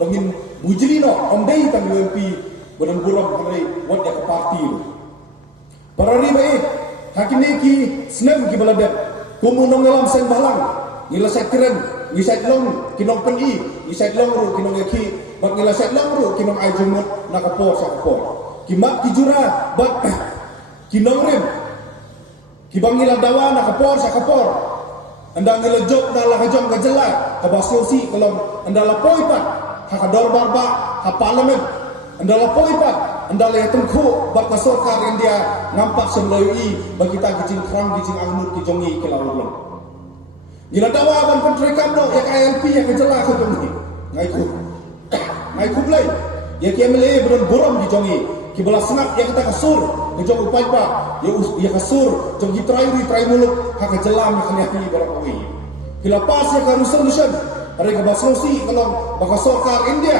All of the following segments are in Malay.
bangin bujili no ondai tang UMP badan buram kanai wat ya parti parari bae hakini ki senam ki balada kumunong dalam sen balang ngila sekren ngisait long kinong peni ngisait long ru kinong yaki bat ngila sait long ru kinong ai jumut nakapor sakapor kimak kijura bat kinong rem kibang ngila dawa nakapor sakapor anda ngila job dalah hajong gajela kabasiosi kalau anda lapoi pat hakador barba ha parlimen anda lapoi pat anda le tengku bak sorkar India nampak semloi bagi kita gijing krang gijing angmut kijongi kelarulong ngila dawa ban pentrikan no ya KLP ya gajela ko tungi ngai ku blai ya KMLA beron borom kijongi kibala sengat ya kita kasur kijong upai pa ya kasur jong trai muluk ha gajelam khaniati barawi kila pas ya ka resolution hari ka basrosi kalau baka sorkar India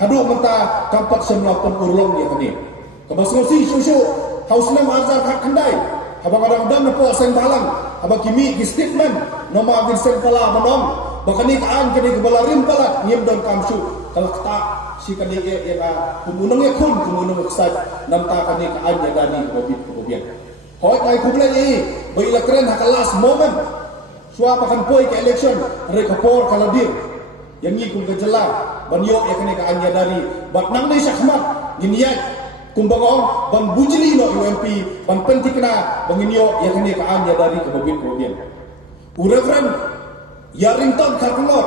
hadu menta kampak semla pemurlong ya kani ka basrosi susu hausna mazar hak kendai habang kadang dan po sen balang habang kimi ki statement noma agin sen pala manom bakani kaan kini kebalarim pala ngiem don kamsu kalau tak si kani ya kumunong ya kun kumunongksad namta kani kaan ya gani kobian hoy kai kublai ni baila keren hak last moment suap akan poi ke election rekapor kaladir yang ni kum kejela banyo ya kani kaan ya dari bat nang ni syahmat giniat kumbagong ban bujili no UMP ban pentikna banginyo ya kani kaan ya dari kobian urefren Yarington Karnor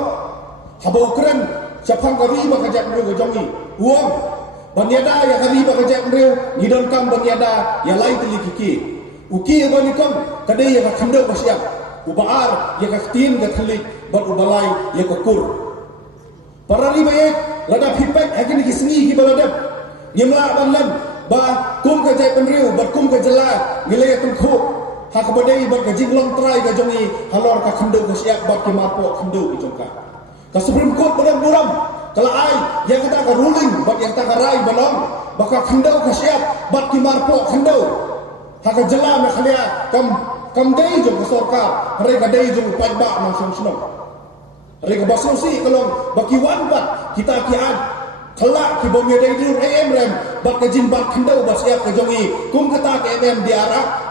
habau keren siapang kari bakajak mreu gojongi uang banyada ya kari bakajak mreu ngidon kam banyada ya lai tili kiki uki banikom kadai ya khando basiap ubaar ya kaktin ga khalik bat ubalai ya kokur parari baik lada feedback hakini kisngi ki baladap nyemla banlan ba kum kajak mreu bat kum kajela ngilai tengku hak badai bat gajing long try gajongi halor ka khando ka siap bat ke mapo khando ki jongka ka Supreme Court badam buram kala ai yang kata ka ruling bat yang kata ka rai balong baka khando ka siap bat ki mapo khando hak jela me khalia kam dai jong ka sorkar re ka dai jong pai ba nang song snong re ka basosi kalong baki wan bat kita ki an kala ki bomye dai dur am rem bat ka jin bat khando ba siap ka jongi kum kata ka am diara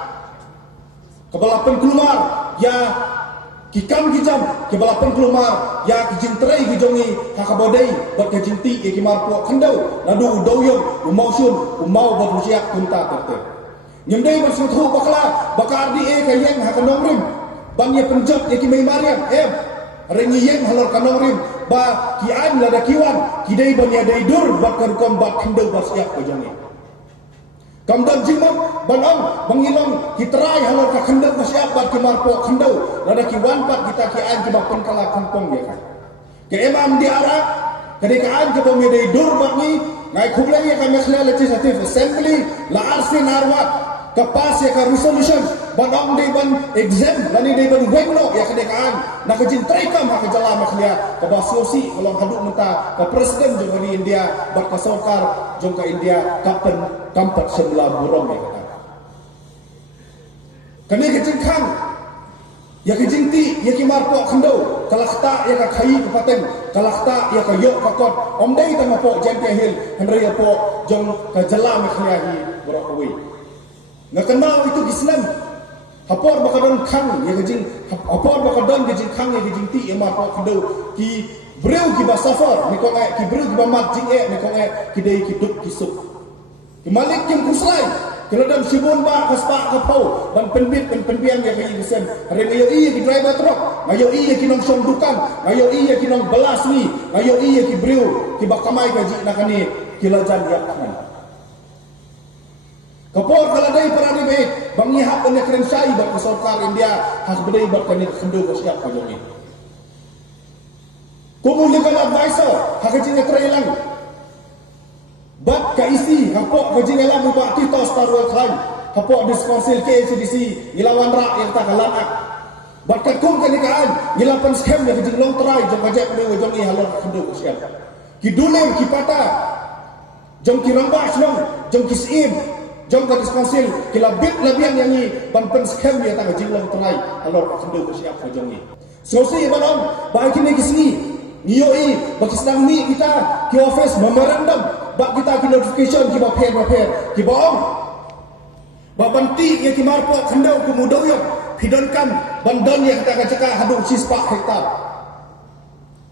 kebalapan keluar ya kikam kijam kebalapan keluar ya kijing terai kijongi hakabodai bat kijinti ya kimarpo khandau ladu udoyong umausun umau barusiak kunta terte nyemdai bersatu bakla bakar di kayeng hakanongrim ban ya penjat ya kimai mariam rengi yeng halor kanongrim ba kian lada kiwan kidai ban ya daidur bakar kom bat khandau basiak kijongi kamdan jimok banong mengilong kitrai halor ka khandau masyap bat ki marpo khandau lada ki wanpat kita ki an ki bakon kala kampung ya kan ke imam di arab kadi ka an ki bomede dur bakni ngai khublai ka national legislative assembly la arsi narwat kapas ya ka resolution banong de ban exam lani de ban wengno ya kadi ka an nakajin traikam ha ka jala makhlia ka basosi kolong haduk menta ka presiden jong di India bat ka sorkar jong ka India kapan kampat sebelah burung ya kata kani kejing kang ya kejing ti ya ki marpo khando kalakta ya ka khai ka pateng kalakta ya ka yok ka kot omdai ta mapo jempe hil henry ya po jong ka jala me khia hi borokawi ngakenal itu Islam hapor bakadon kang ya kejing hapor bakadon kejing kang ya kejing ti ya marpo khando ki breu ki basafar ni ko ki breu ki bamat jing ni ko ki dei ki duk ki sup Malik yang kuslai keladam sibun ba kaspa kapau dan penpian ya kayi bisen hari ngayo iya ki driver truck ngayo iya ki nong song dukan ngayo iya ki nong belas ni ngayo iya ki breu ki bakamai gaji nakani kilajan yakman kapor kaladai parani be bangi hap ne keren sai ba sorkar India has bedai ba kani khando ko siap ko jogi kumu legal advisor hakaji ne trailang bat kaisi hapok kajing alam ubah kita star world crime hapok diskonsil KCDC ilawan rak yang tak kalanak bat kakum kanikaan ilapan scam yang kajing long try jom kajak boleh jom ni halor kendo siap kidulem kipata jom kirambas long jom kisim jom ka diskonsil kilabit labian yang ni ban scam yang tak kajing long try halor kendo siap jom ni sosi balong baik ni kisni ngiyoi bagi senang mi kita ki office memorandum bak kita ki notification ki ba pair ki baong ba banti ya ki marpo khandau ku mudoyo pidon kam bandon ya kita cakap hadu sispa hektar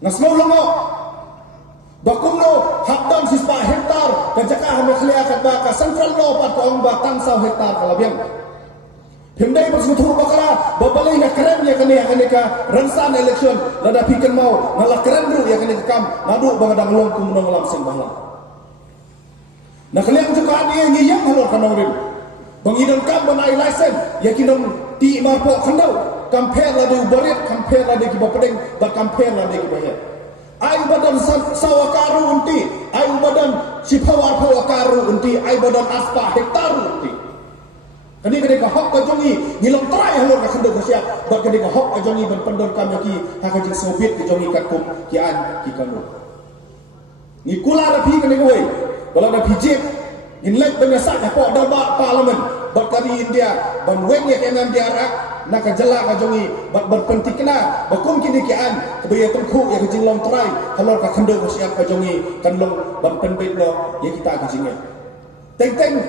naslo longo bakumno hakdam sispa hektar ka cakap hame khlia kat ba ka central lo pat ong ba tangsau hektar kalabiang Pemdai bersekutu bakala babalai na keren ya kani ka ransan election lada pikan mau ngala keren ru ya kani kam nadu bangadang long kum nong lam sing bahla na kaliang juga ni ngiyang halor kanong bangidon kam banai license ya kinong ti marpo khandau compare ladu barit compare ladu ki bapedeng ba compare ladu ki bahya ai badan sawakaru unti ai badan sipawar pawakaru unti ai badan aspa hektaru unti kani kani ka hok ka jongi ngilong trai halor ka khandau ka sia ba kani ka hok ka jongi ban pendor kam ki ha ka jing soviet ka jongi ka kum ki an ki kanu ni kula ra phi kani ko wei bala na pijip in lek banya sa ka po da ba parliament ba kari india ban weng ya kenan dia rak na ka jala ka jongi ba berpentikna ba kum kini ki an ka ya tengku ya ka jing long trai halor ka khandau ka sia ka jongi kan long ban penbet lo ya kita ka jinge teng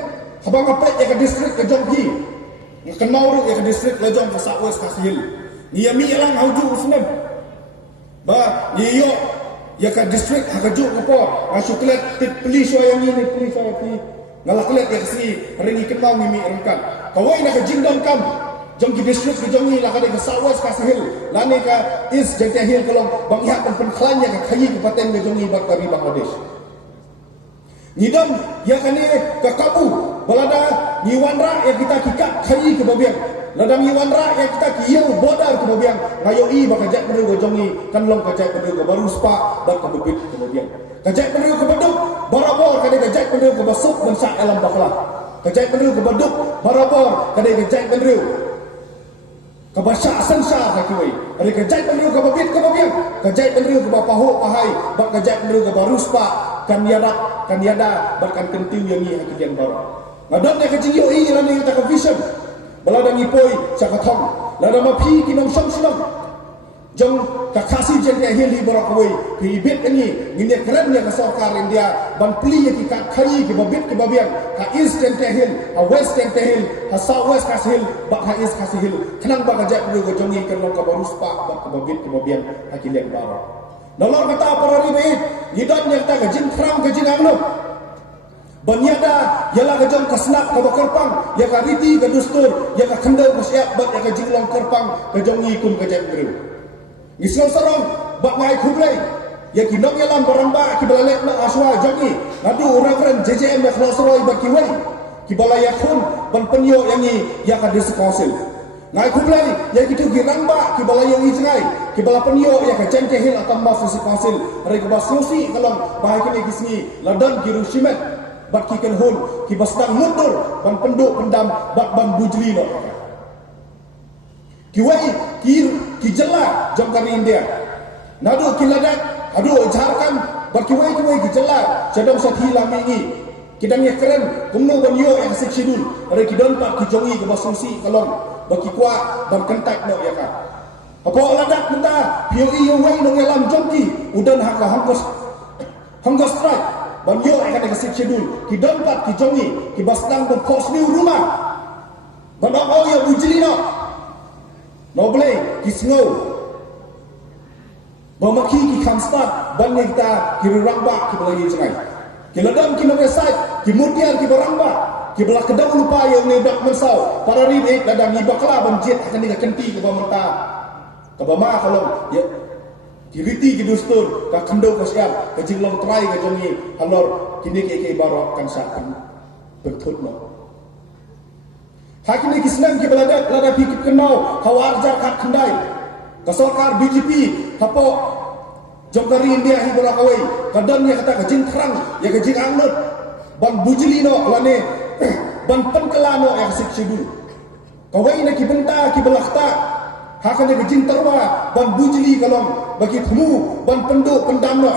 habang apa ya ke distrik ke Jongki ya ke Nauru ya ke distrik le Jong ke Southwest ka Khil ni mi lang hauju usnem ba ni yo ya ke distrik ha ke ju ko asuklet tit police yang ni police ya pi ngalaklet ya si ringi ke mau mi rengkan kawai na ke jingdon kam Jongki distrik ke Jongi la ke Southwest ka Khil lani ka East Jengke Hill kolong bang ya pen khlanya ke khayi ke paten ke Jongi ba kari Bangladesh Nidam ya kani ke Kabu balada niwanra ya kita kikat khayi ke babiang ladang niwanra ya kita kiyau bodar ke babiang ngayoi ba kajak beru ke Jongi kan long kajak beru ke baru spa dan ke bibit ke babiang kajak beru ke baduk barabor kade kajak beru ke basuk bensa alam bakla kajak beru ke baduk barabor kade kajak beru ke basha sansa ka kiwai kade kajak beru ke bibit ke babiang kajak beru ke bapahu pahai ba kajak beru ke baru spa kan yada bahkan kentiu yang ni hakian baru ngadon ya kecing yo i lani ta ka vision balada ngipoi sa ka thong lada ma phi kinong som sinong jong ka khasi jen ya hili barak wei ki bit ani ngine keren ya ka sarkar india ban pli ya ki ka khari ki babit ki babiang ka eastern tehil a western tehil ha southwest ka hil ba ka east ka hil khnang ba ka ja go jongi kan ka barus pa ba ka babit ki babiang hakilen barak nolor kata para ribet ngidon ya ta ka jin khram ka jin amlo banyada yala ka jong kasnak ka kerpang ya ka riti ka dustur ya ka khandau ka siap bat ya ka jinglong kerpang ka jongi kum ka jam gru ngisong sarong bak ngai khublai ya ki nok yalam baramba ki balalek na aswa jongi ngadu reverend JJM ya khosroi ba ki wai ki balaya khun ban penyo yang ni ya ka dis council ngai khublai ya ki tu ki ramba ki balaya ngi jangai ki bala penyo ya ka jengke hil atam ba susi council re ka ba susi kalong bahai ki kisni ladan ki rushimet bat ki ken hun ki basdang mundur ban penduk pendam bat ban bujli no ki wai ki jela jom kari india nadu ki ladak adu jarkan bat ki wai ki jela sedang sathi lami ni kidang ye keren kumno ban yo yang siksidul re ki don pat ki jongi ke basungsi kalong baki kwa ban kentak no ya ka apa ladak minta pio iyo wai no ngelam jomki udan haka hangos strike ban yo akan dikasih schedule ki dompat ki jongi ki basdang ban kos ni rumah ban oh ya bujili no boleh ki snow ban maki ki kam start ban ni kita ki rangba ki boleh jangai ki ladam ki no site ki mutiar ki barangba ki belah kedang lupa yang ni dak mersau para ribet ladang ni bakla ban jet akan dikenti ke bamenta ke bama kalau ya kiriti ki dustur ka khandau ka siap ka jinglong trai ka jongi halor kini ke barok kan sakan berthut no hakini ki senang ki balada lada pikir kenau kawarja ka khandai ka sarkar BJP kapo jongkari india hi barakawai kadan ya kata ka jing khrang ya ka jing angnut ban bujili no lane ban penkelano ya sik sidu kawai na ki benta ki balakta hakan dia jin tarwa ban bujli kalong bagi temu ban penduk pendamno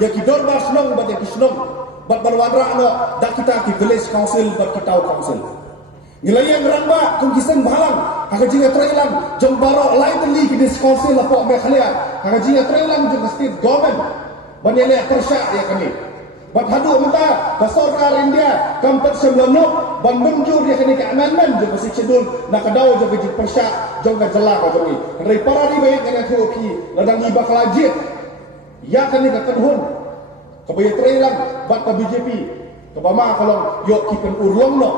ya ki dorbar senong bat ya ki senong bat balwadra no dak kita ki village council bat kita council Ngilayang ramba kung kisang bahalang haka jinga trailang jong baro lain tali ki diskursi la po me khalia haka jinga trailang jong state government banele persya ya kami bat hadu menta ka sarkar India kampat semlono ban munjur ya kini ka amendment jong si schedule na kadau jong ki persya jong ka jala ka jong ri para ri baik ngana thu ki ladang ni baklajit ya kini ka kanhun ka bay trailang bat ka BJP ka bama kalong yo ki pen urlong no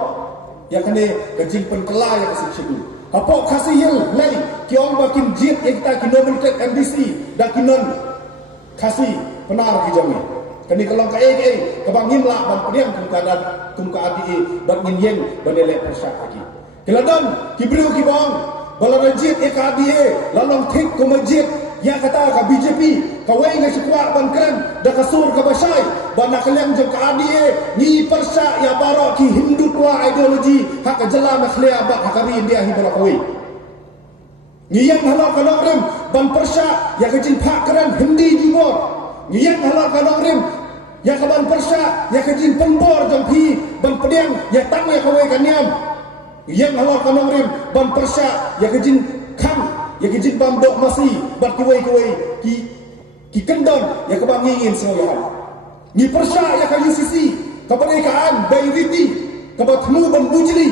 ya kene kajing penkela ya kasih schedule apa kasih hil lay ki ong bakin jit ya kita ki nominated MDC dan ki non kasih penar ki jami kene kalong ka ke bangin la ban pediam kum ka adi dan ngin yeng banele persya lagi keladon ki brio ki bang balarajit e ka adi lalong thik ko majit ya kata ka BJP kawai nga sikwa ban kran da kasur ka basay ban nakaliang jong ka adi ni persya ya baro ki Hindu tua ideologi hak jala makhlia ba hakari India hi baro kawai ni yang halal kanong rem ban persya ya kajin phak kran Hindi jibor ni yang halal kanong rem ya ka ban persya ya kajin pembor jong phi ban pedeng ya tang ya kawai kaniam yang halal kanong rem ban persya ya kajin khang ya kajin bam dok masi bat kawai ki kendon ya ka bang ngin soyan ni persya ya ka UCC kemerdekaan by riti kebat mu ban bujli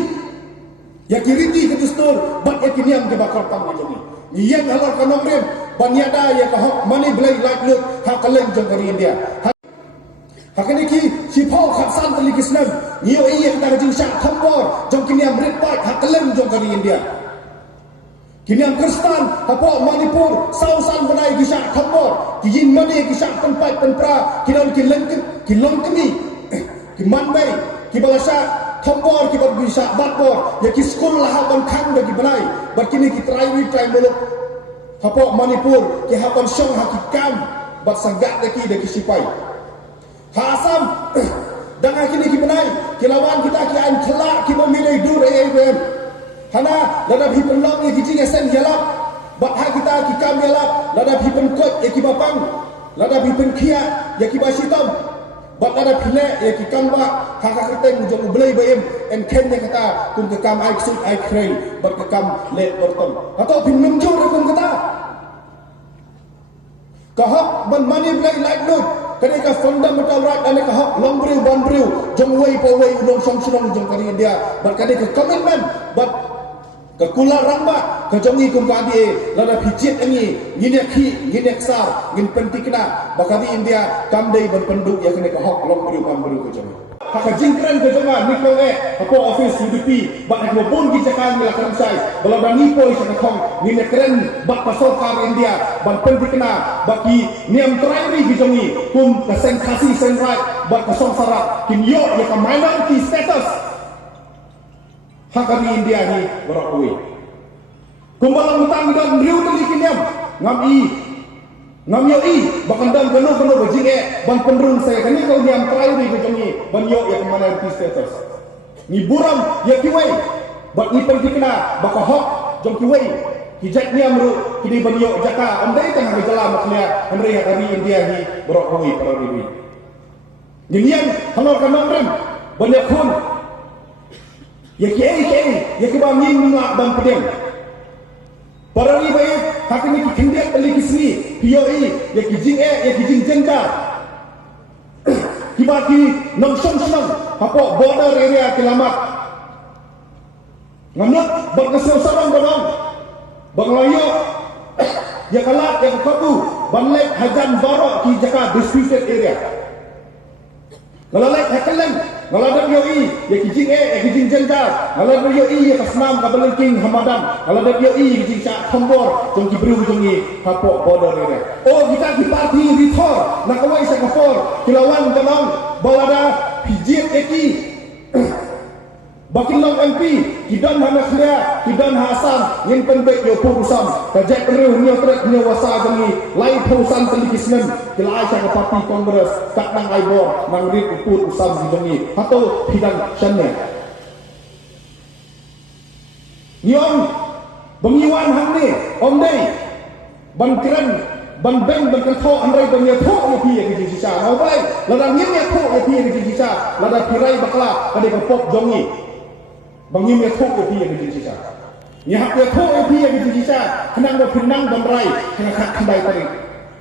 ya kiriti ke dustur bat ya kiniam ke bakar pang jogi ni yang halal kanong rem ban yada ya ka hok mani blai like look ha kaleng jong kari India hakani ki sipau khatsan tali kisnam ni yo iya kita jing syak thambor jong kiniam red pat ha kaleng jong kari India kiniam Kristan hapo Manipur sausan banai kisah thambor kijin mani kisah tempat penpra kinon ki longkemi ki manbai ki balasa thambor ki bar bisa bakbor ya ki skul lah ban khang da ki banai bar kini ki try muluk hapo Manipur ki hapan song hakikam bat sangat da ki sipai ha asam dengan kini ki banai ki lawan kita ki an thelak ki memilih dur AFM hana ladap hipen long ki jinga sen yalap bat ha kita ki kam yalap ladap hipen kot ya ki bapang ladap hipen khia ya ki basitam bat ada phile ya ki kamba ha ka keteng jong blai baem en ken ya kata kum ke kam ai sut ai krei bat ke kam le bertom atau pin menjur kum kata ka hak ban mani blai like no kene ka fundamental right ane ka hak long briu ban briu jong wei po wei udong song sunong jong kari India bat kene ke commitment bat kekula ramba kejongi kum kadi lada pijit ani nginek ki nginek sar ngin pentikna bakari India kamdei berpenduk ya kene ka hok long beriu pan beriu kejongi haka jingkran kejonga nikong apo office UDP bak nak bon ki jakan mila kansai balada nipo isa ka khong nginek kren bak pasokar India ban pentikna baki niam trairi kejongi kum kaseng khasi sen right bak kasong sara kin yo ya ka minority status hakari India ni berakui kumbalang utang dan riu tali kiniam ngam yo bahkan dan keno bajing ban penrung saya kani kau niam terayu di kejongi ban yo ya kemana di status ni buram ya kiwai bat ni pentikna baka hok jong kiwai hijat niam ru kini ban yo jaka andai tang hari jala maklia andai hakari India ni berakui para riwi ninian halor kanong rem banyak khun ya ki bangin ngak bang pedeng para ni baik hakini ki kindiak tali kisni POE ya ki jing jengka ki baki nong song hapo border area kilamat ngamut berkesel sarang banong banglayo ya kalat ya kapu banlek hajan baro ki jaka disputed area ngalalek hakaleng ngaladap yoi ya kijing ya kijing jengkar ngaladap yoi ya kasnam kabalengking hamadan ngaladap yoi kijing sak thambor jong ki bru jongi hapo border area oh kita ki parti rithor nakawai sa kafor kilawan tanong balada pijit eki bakin long MP kidan hanakhlia kidan hasan yin penbek yo purusam kajak rew nyo trek nyo wasa jongi lai phusan telikisnen kilai sa parti kongres tak nang aibor nang rit uput usam jongi atau hidan channe nyong bengiwan hamne omdei ban kren ban beng ban tho andrai ban ya tho ya pi ya ki sisa au bai lada ngin ya tho ya pi ya ki sisa lada pirai bakla kade ka pop jongi Bangi me thok e pi ya ke jinja ni hak ya thok e pi ya ke jinja kenang do pinang bandrai kena khat khandai tari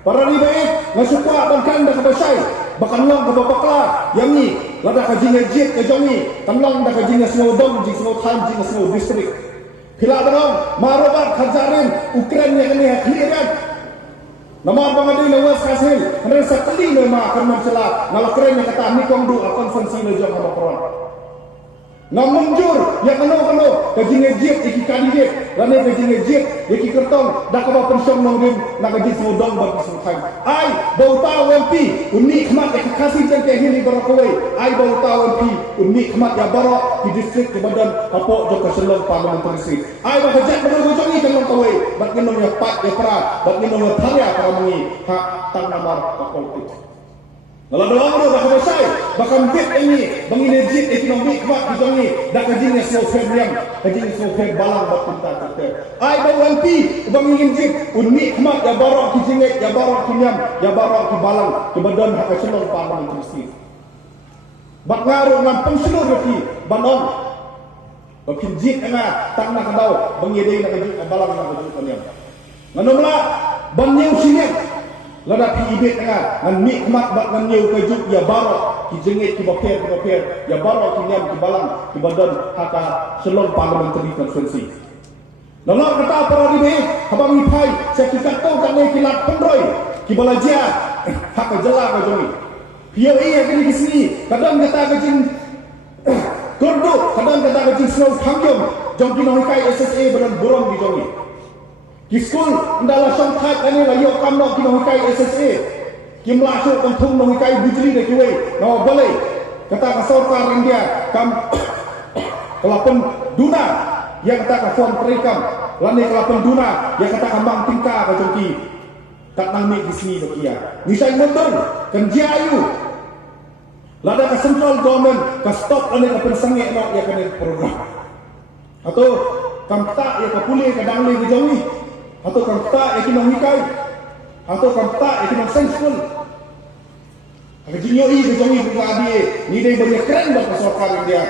para ri baik ngasukwa bangkan da kabasai bakan long ka bakla yang ni lada ka jinga jet ke jongi tamlang da ka jinga snow dom jing snow tham jing snow district pila barong marobat khajarin Ukraine ni hak clearan nama bangadi lawas kasil hendak sekali nama akan mencela ngalakren yang kata ni kongdu konferensi le jong haba peron ngamunjur ya kano kajing ejek iki kandidat lane kajing ejek iki kertong dak ba pensiun nongrim nak kajing semodong bar kesukai ai bauta wempi unik khmat ek kasih jan ke hili barakoi ai bauta wempi unik khmat ya barok di distrik ke badan apo jok keselong parliamentary ai ba hajat benar gojongi kelong kawai bat ngenong ya pat ya pra bat ngenong ya thalya para mengi hak tang namar politik kalau doang tu dah selesai, bahkan bit ini mengenergit ekonomi kuat di sini, dah kajinya semua firm, kajinya semua firm balang buat kita kata. Ai bang MP mengenergit unik kuat ya barok kijinget, ya barok kinyam, ya barok ki balang, ki badan hak selong parlimen tersi. Bak ngaruh ngam pensiun lagi, bandong. Bakin jit ena tak nak tahu, mengedai nak kajut balang nak kajut kinyam. Nganomla banyu sinet. Lada pi ibet tengah ngan nikmat bak ngan nyeu kajuk ya barok ki jengit ki baper ya barok ki nyam ki balang ki badan haka selong parliamentary conferency nalor kata para dibe habang ipai sertifikat tau kan ki lat pendroi ki balajar haka jela ka jongi pio iya kini di sini kadang kata kajing kordo kadang kata kajing slow pangjom jong ki nohikai SSA badan burong di jongi di sekolah adalah sangkat ini lah yuk kamno kita hikai SSA kita masuk kontung hikai bujri dek kue nawa boleh kata kasorkar India kam kelapan duna yang kata kafon perikam lani kelapan duna yang kata kambang tingka kacungki tak nami di sini dokia nisai betul kenjayu lada ke central government ke stop lani ke pensengek nak ya kena program atau kam tak ya ke pulih ke dangli ke jawi atau kam tak ekonomi kai atau kam tak ekonomi sensible agak jinyo i ke jongi ke adi ni dai banyak keren dah pasokan dia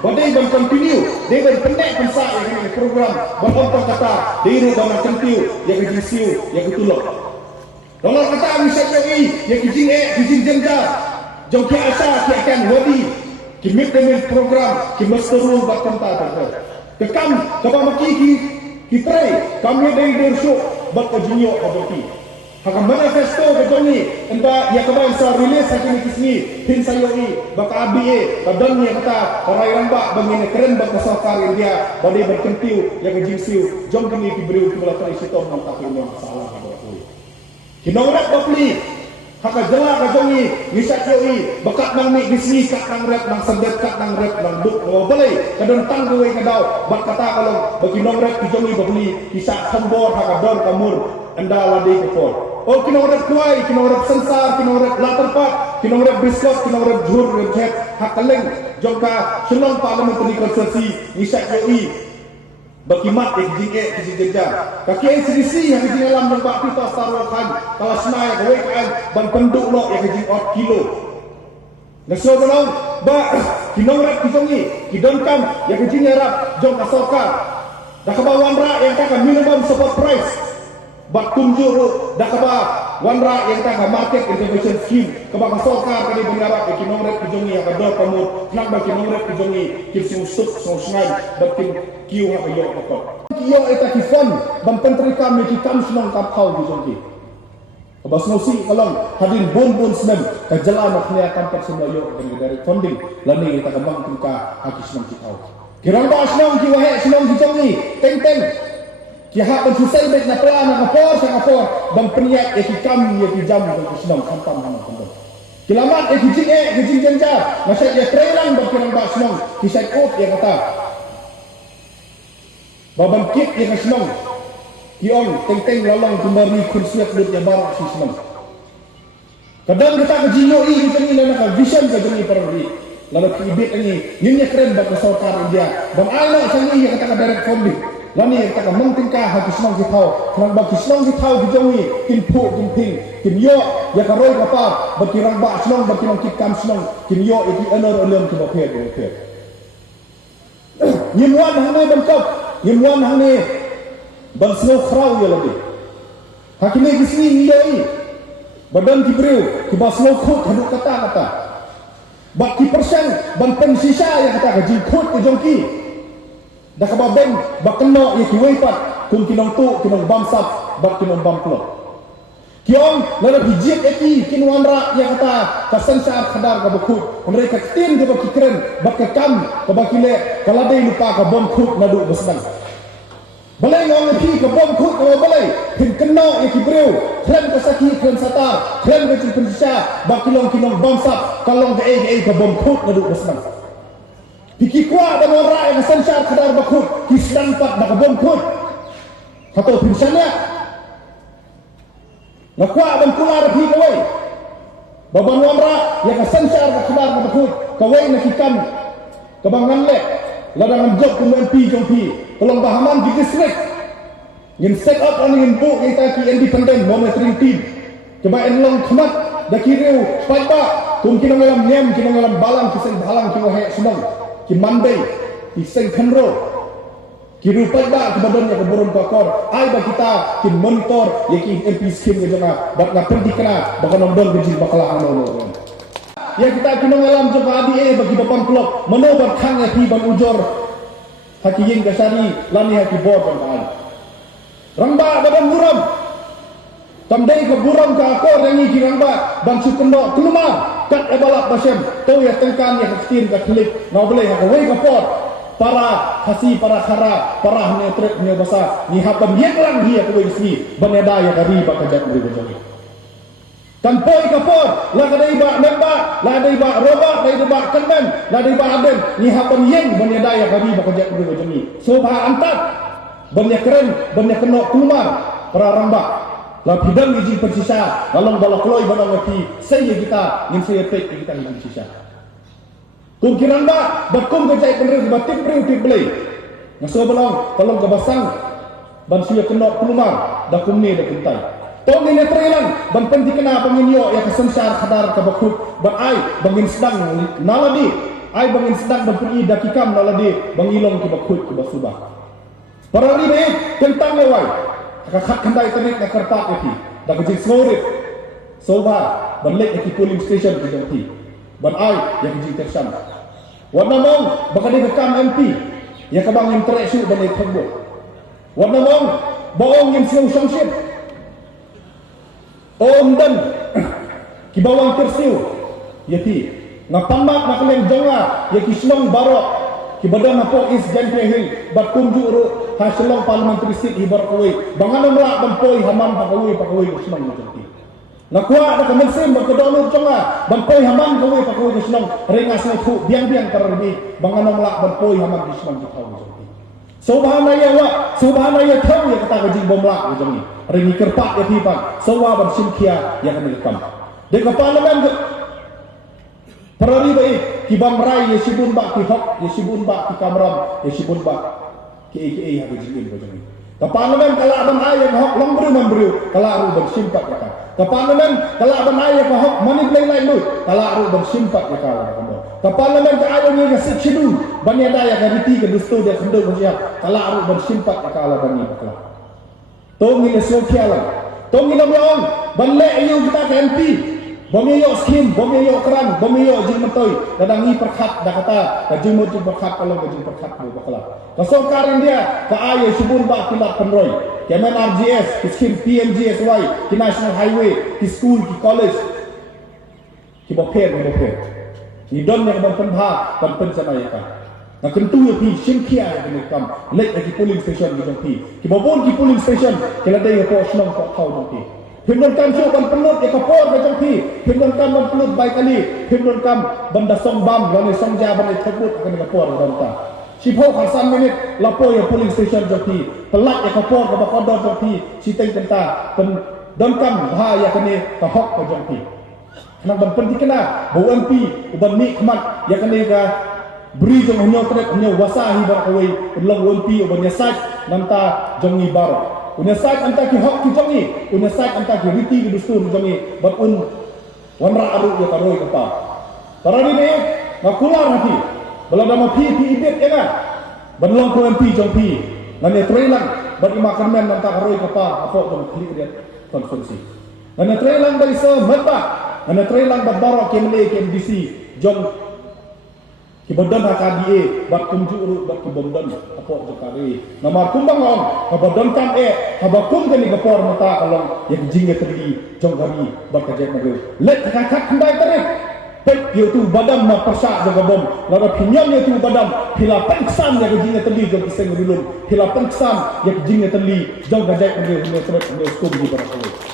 badai ban continue dai ban pendek pensa yang program ban orang kata dai ru ban continue yang ke jisiu yang ke tulok dollar kata bisa jongi yang ke jing jengja jong ki asa ki akan wadi ki mit program ki masterul bat kanta ta kekam kaba maki Kitrai kami dari derso bak kajinyo aboti. Haka manifesto katoni enda ya kaban sa release hakini kisni hin sayoi bak ABA kadan ya kata parai ramba bangine keren bak kasakar India badai berkentiu ya kajinsiu jom kini diberi kebelakang isitom nang takino masalah aboti. Kinongrak bakli haka jela kajongi misak yoi bakat nang mi disni kat nang rep nang sendet kat nang rep nang duk no boleh kadon tang duwe kadau bak kata kalau bagi nong rep kijongi bakli kisah sambor haka don kamur anda ladi kepor oh kinong rep kuai kinong rep sensar kinong rep laterpat kinong rep biskos kinong rep jur rep jet haka leng jongka senong parliamentary constituency misak yoi bakimat kijing jejak kaki NCDC yang kijing alam lembak kita starul khan kalau senai kawai kan ban penduk lo yang kijing ot kilo naso tolong ba kinong rap kijongi kidonkan yang kijing arab jong asoka dah kebawan ra yang kata minimum support price bak tunjuk dah keba wanra yang kata market intervention scheme keba asoka kali bengarap kinong rap kijongi yang kador kamu nak ba kinong rap kijongi kisung suk sungai batin kiu ha yo ko kiu eta ki fon bam pentri kami ki kam senong kap khau ki jongki bas nosi kalong hadin bon senem ka jala nak nia kampak semua yo dari funding lani kita kembang tingka haki senong ki khau kirang ba senong ki wahe senong ki jongi teng ki ha ban susai bet na pra na kapor sa kapor bam peniak e ki kam ye ki jam ki senong kampam hang kondo kilamat e ki jing jengja masa ya trailang bam kirang ba senong ki sai op ya kata babam kit yang senang kiong teng lalong kembali kursiat duit yang baru si senang kadang kita ke jinyo ini kini nak vision ke jeni pergi lalu kibit ini nya keren bak sokar India dan anak sangi yang kata direct funding lalu yang kata mengtingkah hati senang kita tahu nang bagi senang kita tahu dijongi kimpu kimping kimyo ya karoi apa berkirang bak senang berkirang kit kam senang kimyo itu ener elem ke bapir nyimuan hane bangkap nyimuan hane ban snow crow ya lebih hakine gisni ngiyai badan kibreu ki bas snow khut haduk kata bak ki persen ban pen sisa ya kata ji khut ke jongki dah kababeng bak keno ya ki weipat kum kinong tu kinong bamsap bak kinong bamplot kiong lada hijit eki kinwanra ya kata kasan saat khadar ka bakut mereka tin ke bak kren bak kam ka bakile kaladai lupa ka bom khut nadu besban balai ngong eki ka bom khut ka balai hin keno ya ki breu kren ka saki kren satar kren ka cin pensya bak kinong bamsap kalong ke ka bom khut nadu besban Piki kuat dan orang yang sensar kadar bakut kisdan pak dak bom khut atau pinsannya nakwa dan kular pi kawai baban wamra yang sensar kadar bakut kawai nakikan kebangan le ladang job ku MP jongpi tolong bahaman di distrik ngin set up on ngin bu kita ki independent monitoring team coba enlong khamat dakireu paiba kum kinong alam nem kinong alam balang kiseng balang kinong he senang ki mandai ki seng khenro ki rupai ba ki badan ya keburun pakor ai ba kita ki monitor ya ki MP scheme ke jona bak na pergi kena bakal nondol ke jil bakal ano ya kita ki ngalam jo ADA bagi bapan klub menobar khang ya ki ban ujor haki yeng kasari lani haki bor ban ai ramba badan buram tamdai ke buram ka akor yang ki ramba ban sukendo kelumar kat ebalak basem to ya tengkan ya kestin ka klik no boleh ha wei ka pot para hasi para khara para ne trek ne basa ni hapan yek lang dia ko wei si baneda ya kari ba ka jak beri bajani kan poi ka pot la ka dai ba memba la dai ba roba dai ba kanmen la dai ba aden ni hapan yeng baneda ya kari ba ka jak beri bajani so ba antat banyak keren banyak keno kumar para ramba la bidang izin persisa dalam balak loy banang wati saya kita ngin saya pek kita ngin persisa kum kiranda bakum ke jai penreu batik preu ti blai ngaso balong tolong ke basang ban suya kena pelumar da kum ni da kuntai tong ni netrelan ban pendi kena penginyo ya kesensar khadar ka bakut ban ai bangin sedang naladi ai bangin sedang ban peri dakikam naladi bangilong ki bakut ki basubah para ribe tentang lewai kakak kandai terik na kerpat eti dak jin snorit soba ban lek eti polling station ki jongti ban ai yang jin tersan warna mong bakal dekam MP ya kabang yang teresu ban ek thangbo warna mong baong yang siu sangship om dan ki bawang tersiu yati ngapamak nakaleng jonga ya ki slong barok ki badan apo is jan hil bat kunju ru hasilong parliamentary seat ibar kawai bangan mra bampoi haman pakawai senang jenti nakwa da kemensim berkedonur conga bampoi haman pakawai senang rengas thu biang-biang karbi bangan mra bampoi haman senang pakawai jenti subhanallah thau ya kata gaji bomlak jemi rengi kerpak ya tipan sawa ban simkia ya kamilkam de ka parliament perari baik ki bamrai ya sibun ba ki hok ya sibun ba ki kamram ya sibun ba KAKA hago jingin bajang ni. Kapanaman kala aban ayam hok lombru membru kala aru bersimpat ya kan. Kapanaman kala aban ayam hok mani play lain lu kala aru bersimpat ya kala kan. Kapanaman ka ayam ni gasik sidu bani ada ya gariti ke dusto dia kendo siap kala aru bersimpat ya kala bani bakla. Tong ni sosial. Tong ni meong ban le ayu kita ke MP. Bomiyo skim, bomiyo keran, bomiyo jing mentoi. Dadangi perkhat dah kata, kajung mojing perkhat kalau kajung perkhat lu bakala. Kasokarin dia ke aye subun ba kilat penroy. Kemen RGS, skim PMGSY, ki National Highway, ki school, ki college. Ki boper. Ni don yang ban penha, ban pensanayaka. Nak kentu ya pi simkia ni kam. Lek lagi polling station ki pi. Ki bobon ki polling station, kala dai ko snong ko thau pi. Himnon kam so ban penut ya kapor macam pi. Himnon kam ban penut baik kali. Himnon kam banda song bam lani song ja ban thebut akan kapor banta. Sipo khasan minit lapo ya polling station jati. Pelat ya kapor ka bakodor jati. Siteng kenta pen don kam ha ya kene ka hok ka jati. Nak ban penting kena bau MP uban ni khmat ya kene ka beri jong hunyo trek hunyo wasahi bar kawai long MP uban ya sat nanta jongi bar. Unya sait anta ki hok ki jongi, unya sait anta ki riti ki dustur jongi, bat wanra aru ya karoi kapa. Para ni nak kular hati, belada ma pi ibet ya kan. Banlong ko MP jong pi. Ngane trailang bat imakan men nanta karoi kapa apa jong klik dia konferensi. Ngane trailang dari semata. Ngane trailang bat barok KMLA KMDC jong kibadan HKDA bat kumju urut bat kibomdan apa jokari. Nama kumbang ong kabadan kan kabakum kani kapor mata kalong yang jinga terli jong kari bat kajek nago. Let kakak kandai tarik. Pek yaitu badan ma persak jaga bom. Laga pinyam yaitu badan pila pengsan yang jinga terli jong kiseng dulum. Pila pengsan yang jinga terli jong kajek nago sebab skum di para